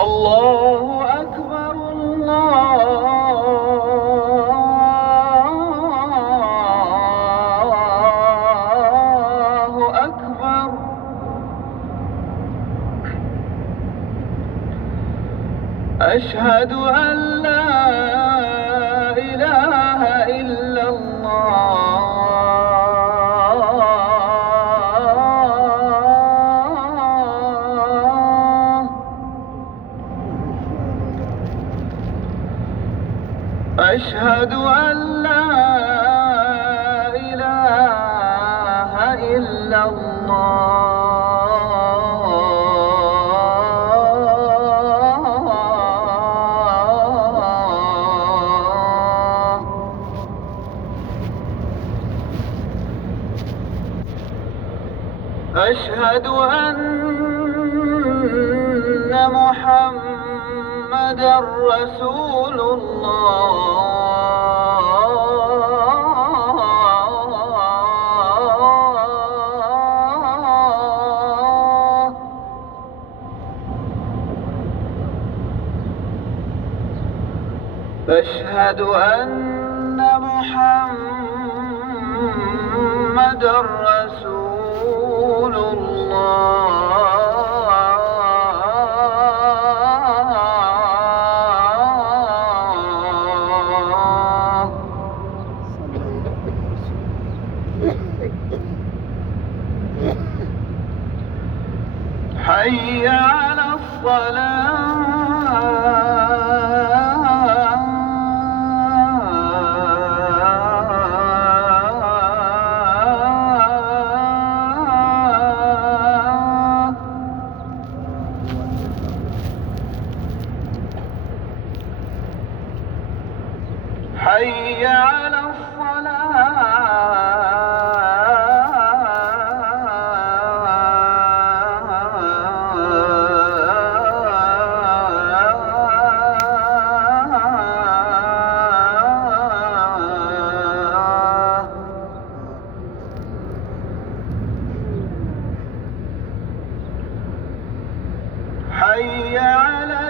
الله أكبر الله أكبر. أشهد أن لا إله إلا الله. أشهد أن لا إله إلا الله. أشهد أن محمدًا رسول الله. أشهد أن محمدًا رسول الله. حي على حي على حي على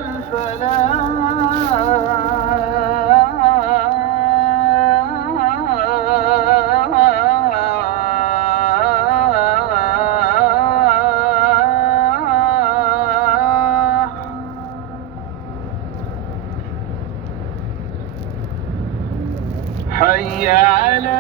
حي على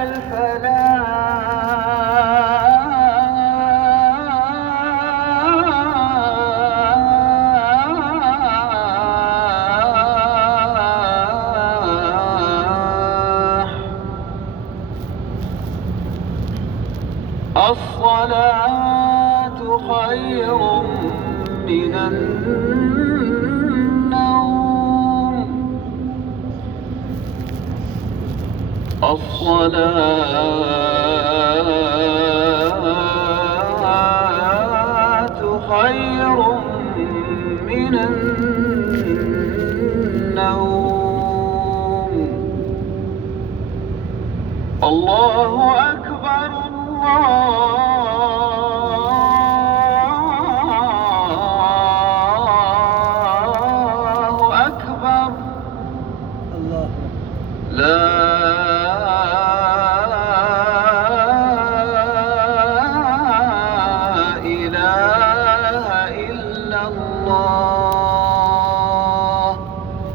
الصلاة خير من النوم. الصلاة خير من النوم. الله أكبر الله